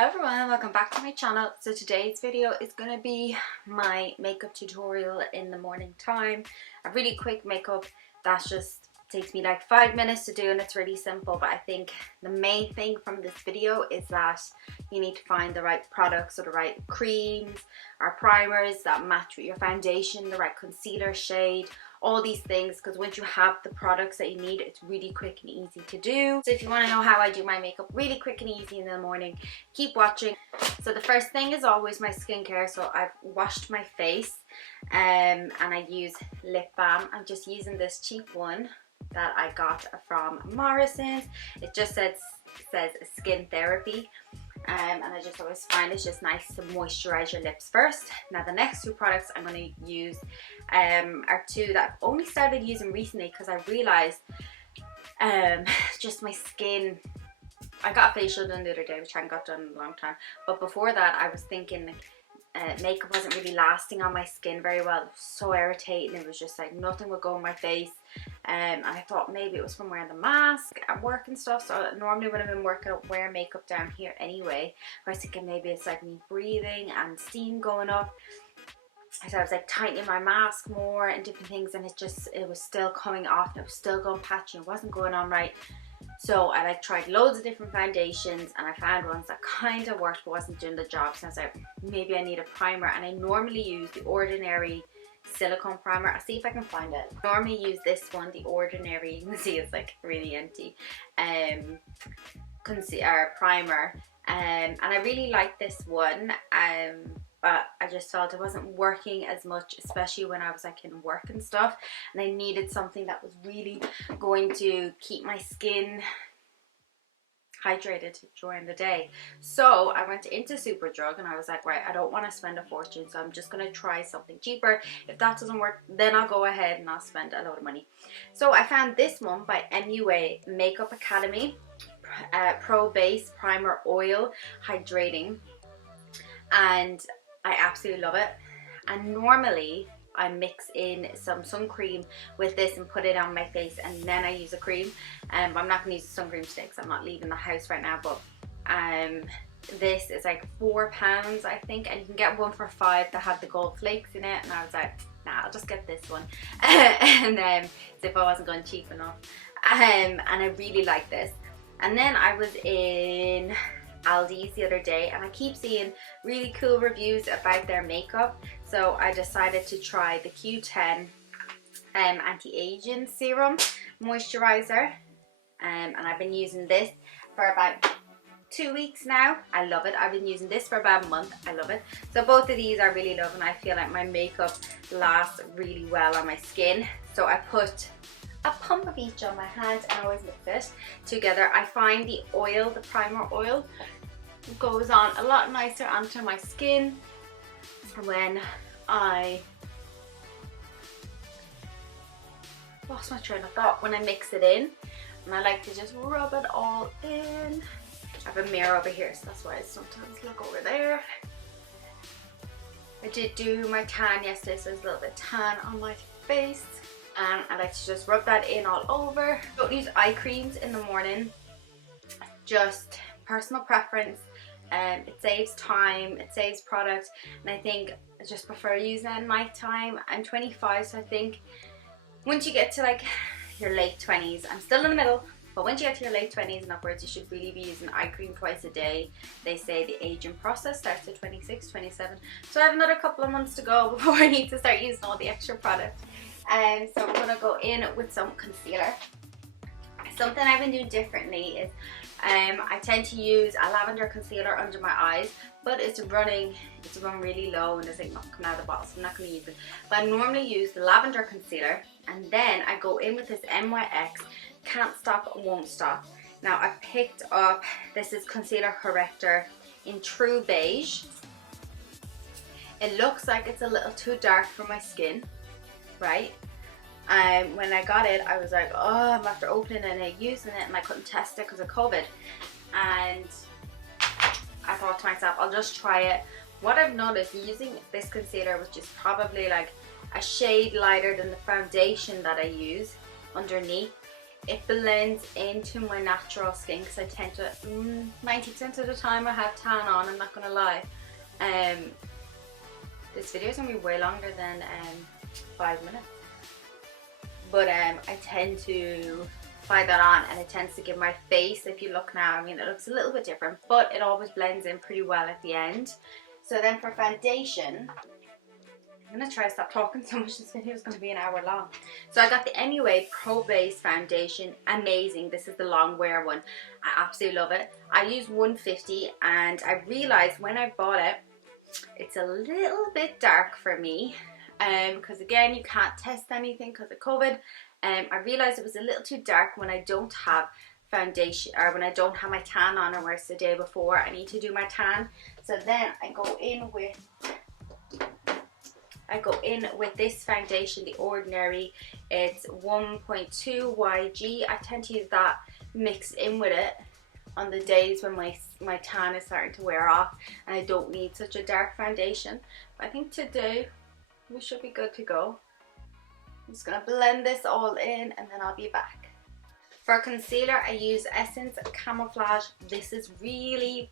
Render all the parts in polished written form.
Hello everyone, welcome back to my channel. So today's video is going to be my makeup tutorial in the morning time. A really quick makeup that just takes me like 5 minutes to do, and it's really simple. But I think the main thing from this video is that you need to find the right products or the right creams or primers that match with your foundation, the right concealer shade, all these things, because once you have the products that you need, it's really quick and easy to do. So if you want to know how I do my makeup really quick and easy in the morning, keep watching. So the first thing is always my skincare. So I've washed my face and I use lip balm. I'm just using this cheap one that I got from Morrison's. It just says skin therapy. And I just always find it's just nice to moisturize your lips first. Now the next two products I'm going to use are two that I've only started using recently, because I realized just my skin, I got a facial done the other day, which I hadn't got done in a long time, but before that I was thinking makeup wasn't really lasting on my skin very well. It was so irritating. It was just like nothing would go on my face, and I thought maybe it was from wearing the mask at work and stuff. So normally when I'm in work I don't wear makeup down here anyway, but I was thinking maybe it's like me breathing and steam going up. So I was like tightening my mask more and different things, and it was still coming off, and it was still going patchy, it wasn't going on right. So I like tried loads of different foundations, and I found ones that kind of worked but wasn't doing the job. So I was like, maybe I need a primer, and I normally use the Ordinary silicone primer. I'll see if I can find it. I normally use this one, the Ordinary, you can see it's like really empty, concealer primer, and I really like this one, but I just felt it wasn't working as much, especially when I was like in work and stuff, and I needed something that was really going to keep my skin hydrated during the day. So I went into Superdrug and I was like, right, I don't want to spend a fortune, so I'm just going to try something cheaper. If that doesn't work, then I'll go ahead and I'll spend a lot of money. So I found this one by MUA Makeup Academy, Pro Base Primer Oil Hydrating, and I absolutely love it. And normally I mix in some sun cream with this and put it on my face, and then I use a cream. I'm not going to use the sun cream sticks, I'm not leaving the house right now, but this is like £4 I think, and you can get one for £5 that had the gold flakes in it, and I was like, nah, I'll just get this one. And as if I wasn't going cheap enough, and I really like this. And then I was in Aldi's the other day, and I keep seeing really cool reviews about their makeup, so I decided to try the Q10 anti-aging serum moisturizer, and I've been using this for about 2 weeks now. I love it. I've been using this for about a month. I love it. So both of these I really love, and I feel like my makeup lasts really well on my skin. So I put a pump of each on my hand and I always mix it together. I find the oil, the primer oil, goes on a lot nicer onto my skin when I lost my train of thought, when I mix it in, and I like to just rub it all in. I have a mirror over here, so that's why I sometimes look over there. I did do my tan yesterday, so there's a little bit tan on my face, and I like to just rub that in all over. Don't use eye creams in the morning, just personal preference. It saves time, it saves product, and I think I just prefer using it at night time. I'm 25, so I think once you get to like your late 20s, I'm still in the middle, but once you get to your late 20s and upwards, you should really be using eye cream twice a day. They say the aging process starts at 26, 27, so I have another couple of months to go before I need to start using all the extra products. So I'm gonna go in with some concealer. Something I've been doing differently is I tend to use a lavender concealer under my eyes, but it's run really low and it's like not coming out of the bottle, so I'm not going to use it. But I normally use the lavender concealer, and then I go in with this NYX Can't Stop Won't Stop. Now I picked up, this is concealer corrector in True Beige. It looks like it's a little too dark for my skin, right? When I got it, I was like, oh, I'm after opening it and using it, and I couldn't test it because of COVID. And I thought to myself, I'll just try it. What I've noticed using this concealer, which is probably like a shade lighter than the foundation that I use underneath, it blends into my natural skin, because I tend to, 90% of the time I have tan on, I'm not gonna lie. This video is gonna be way longer than 5 minutes, but I tend to apply that on, and it tends to give my face, if you look now, I mean, it looks a little bit different, but it always blends in pretty well at the end. So then for foundation, I'm gonna try to stop talking so much. This video is gonna be an hour long. So I got the MUA Pro Base Foundation, amazing. This is the long wear one. I absolutely love it. I use 150, and I realized when I bought it, it's a little bit dark for me, because again, you can't test anything because of COVID. I realized it was a little too dark when I don't have foundation, or when I don't have my tan on, or where it's the day before I need to do my tan. So then I go in with this foundation, the Ordinary. It's 1.2 YG. I tend to use that mixed in with it on the days when my tan is starting to wear off and I don't need such a dark foundation. But I think today we should be good to go. I'm just gonna blend this all in, and then I'll be back. For concealer, I use Essence Camouflage. This is really,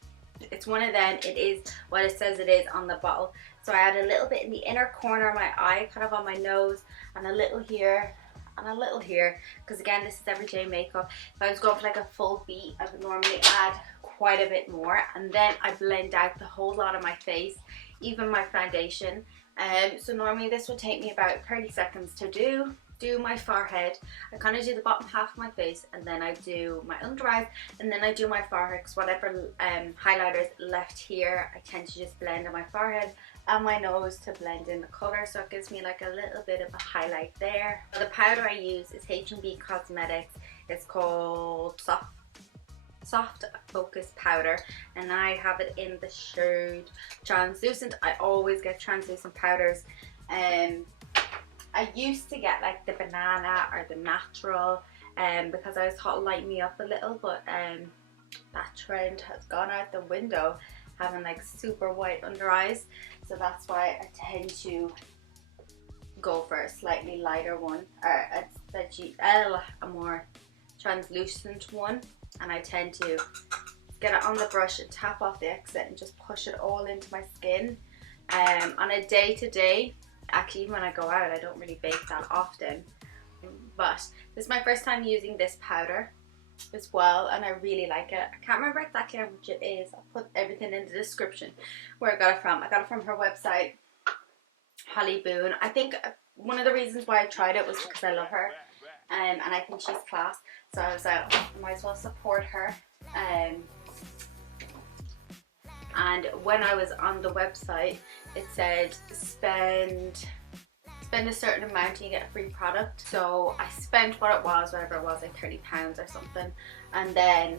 it's one of them. It is what it says it is on the bottle. So I add a little bit in the inner corner of my eye, kind of on my nose, and a little here, and a little here, because again, this is everyday makeup. If I was going for like a full beat, I would normally add quite a bit more, and then I blend out the whole lot of my face, even my foundation. So normally this would take me about 30 seconds to do my forehead. I kind of do the bottom half of my face, and then I do my under eyes, and then I do my forehead, because whatever highlighters left here, I tend to just blend on my forehead and my nose to blend in the color, so it gives me like a little bit of a highlight there. The powder I use is H&B Cosmetics. It's called Soft Focus Powder, and I have it in the shade Translucent. I always get translucent powders. I used to get like the banana or the natural, because I was thought light me up a little, but that trend has gone out the window, having like super white under eyes. So that's why I tend to go for a slightly lighter one, or a more translucent one, and I tend to get it on the brush and tap off the excess and just push it all into my skin. On a day-to-day, actually even when I go out, I don't really bake that often, but this is my first time using this powder as well, and I really like it. I can't remember exactly how much it is. I'll put everything in the description where I got it from. I got it from her website, Holly Boone. I think one of the reasons why I tried it was because I love her, and I think she's class, so I was like, I might as well support her. And when I was on the website, it said spend a certain amount and you get a free product. So I spent what it was, whatever it was, like £30 or something, and then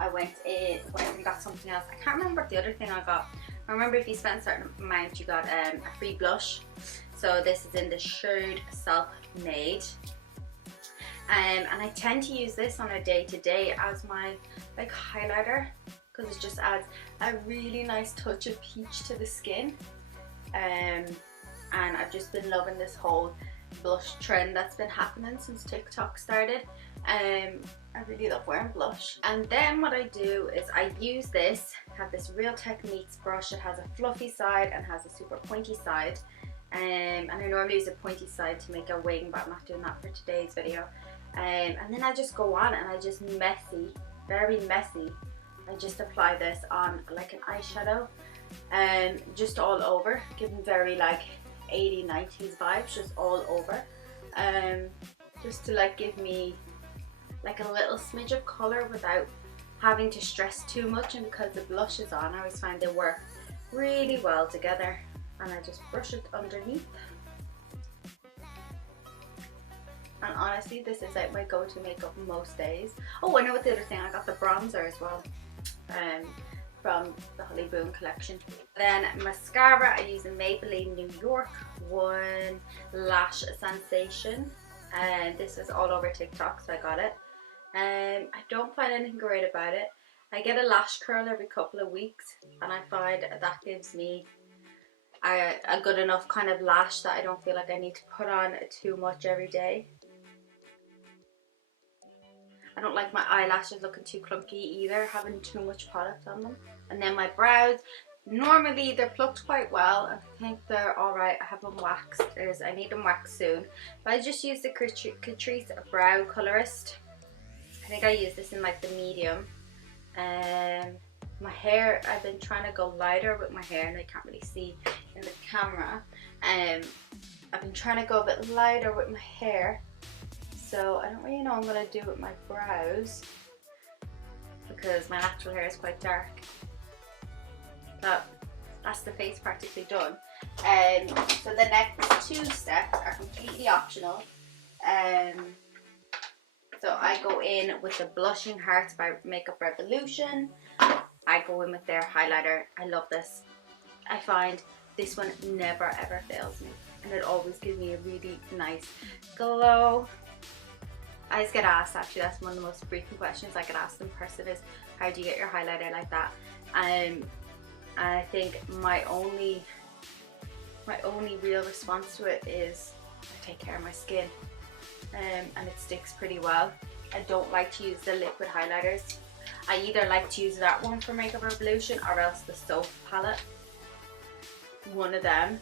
I went and got something else. I can't remember what the other thing I got. I remember if you spent a certain amount, you got a free blush. So this is in the shade Self Made. And I tend to use this on a day-to-day as my like highlighter, because it just adds a really nice touch of peach to the skin. And I've just been loving this whole blush trend that's been happening since TikTok started. I really love wearing blush. And then what I do is I use this, have this Real Techniques brush. It has a fluffy side and has a super pointy side. And I normally use a pointy side to make a wing, but I'm not doing that for today's video. And then I just go on and I just very messy, I just apply this on like an eyeshadow, and just all over, giving very like 80s, 90s vibes, just all over, just to like give me like a little smidge of colour without having to stress too much. And because the blush is on, I always find they work really well together, and I just brush it underneath. And honestly, this is like my go-to makeup most days. Oh, I know what the other thing, I got the bronzer as well, from the Holly Boone collection. Then mascara, I use a Maybelline New York one Lash Sensation, and this is all over TikTok, so I got it. I don't find anything great about it. I get a lash curl every couple of weeks, and I find that gives me a good enough kind of lash that I don't feel like I need to put on too much every day. I don't like my eyelashes looking too clunky either, having too much product on them. And then my brows, normally they're plucked quite well. I think they're alright. I have them waxed. I need them waxed soon. But I just use the Catrice Brow Colorist. I think I use this in like the medium. My hair, I've been trying to go lighter with my hair, and I can't really see in the camera. I've been trying to go a bit lighter with my hair, so I don't really know what I'm going to do with my brows because my natural hair is quite dark. But that's the face practically done. So the next 2 steps are completely optional. So I go in with the Blushing Hearts by Makeup Revolution. I go in with their highlighter. I love this. I find this one never ever fails me, and it always gives me a really nice glow. I just get asked, actually that's one of the most frequent questions I get asked in person is, how do you get your highlighter like that? And I think my only real response to it is I take care of my skin, and it sticks pretty well. I don't like to use the liquid highlighters. I either like to use that one from Makeup Revolution or else the soap palette. One of them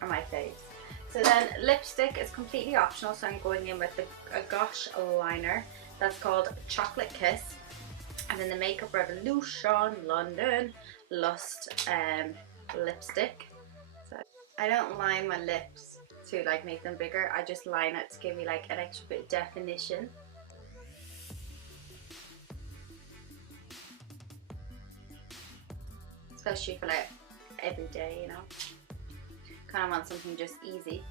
are my faves. So then lipstick is completely optional, so I'm going in with a Gosh liner that's called Chocolate Kiss, and then the Makeup Revolution London Lust lipstick. So I don't line my lips to like make them bigger, I just line it to give me like an extra bit of definition. Especially for like every day, you know. Kind of want something just easy.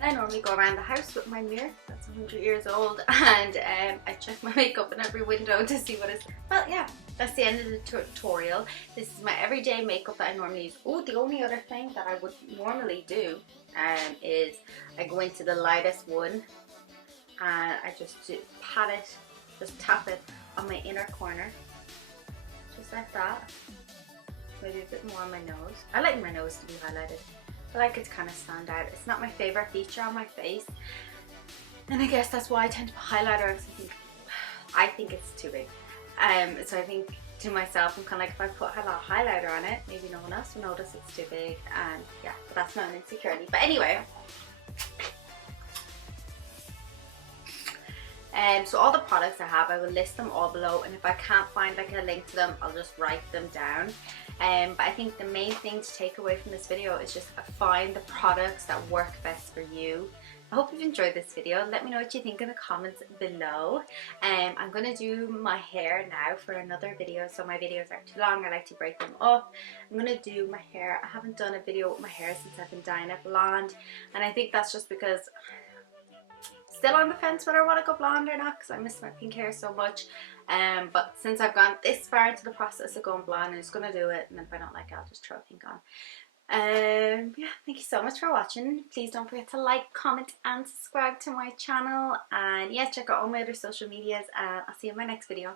I normally go around the house with my mirror that's 100 years old, and I check my makeup in every window to see what is. Well, yeah, that's the end of the tutorial. This is my everyday makeup that I normally use. Oh, the only other thing that I would normally do is I go into the lightest one and I just pat it, just tap it on my inner corner, just like that. Maybe a bit more on my nose. I like my nose to be highlighted. I like it to kind of stand out. It's not my favorite feature on my face, and I guess that's why I tend to put highlighter. I think it's too big. So I think to myself, I'm kind of like, if I put a lot of highlighter on it, maybe no one else will notice it's too big, and yeah, but that's not an insecurity. But anyway. So all the products I have, I will list them all below, and if I can't find like a link to them, I'll just write them down. But I think the main thing to take away from this video is just find the products that work best for you. I hope you've enjoyed this video. Let me know what you think in the comments below. I'm going to do my hair now for another video, so my videos aren't too long. I like to break them up. I'm going to do my hair. I haven't done a video with my hair since I've been dyeing it blonde, and I think that's just because still on the fence whether I want to go blonde or not, because I miss my pink hair so much. But since I've gone this far into the process of going blonde, I'm just going to do it, and if I don't like it, I'll just throw pink on. Yeah, thank you so much for watching. Please don't forget to like, comment and subscribe to my channel, and yeah, check out all my other social medias, and I'll see you in my next video.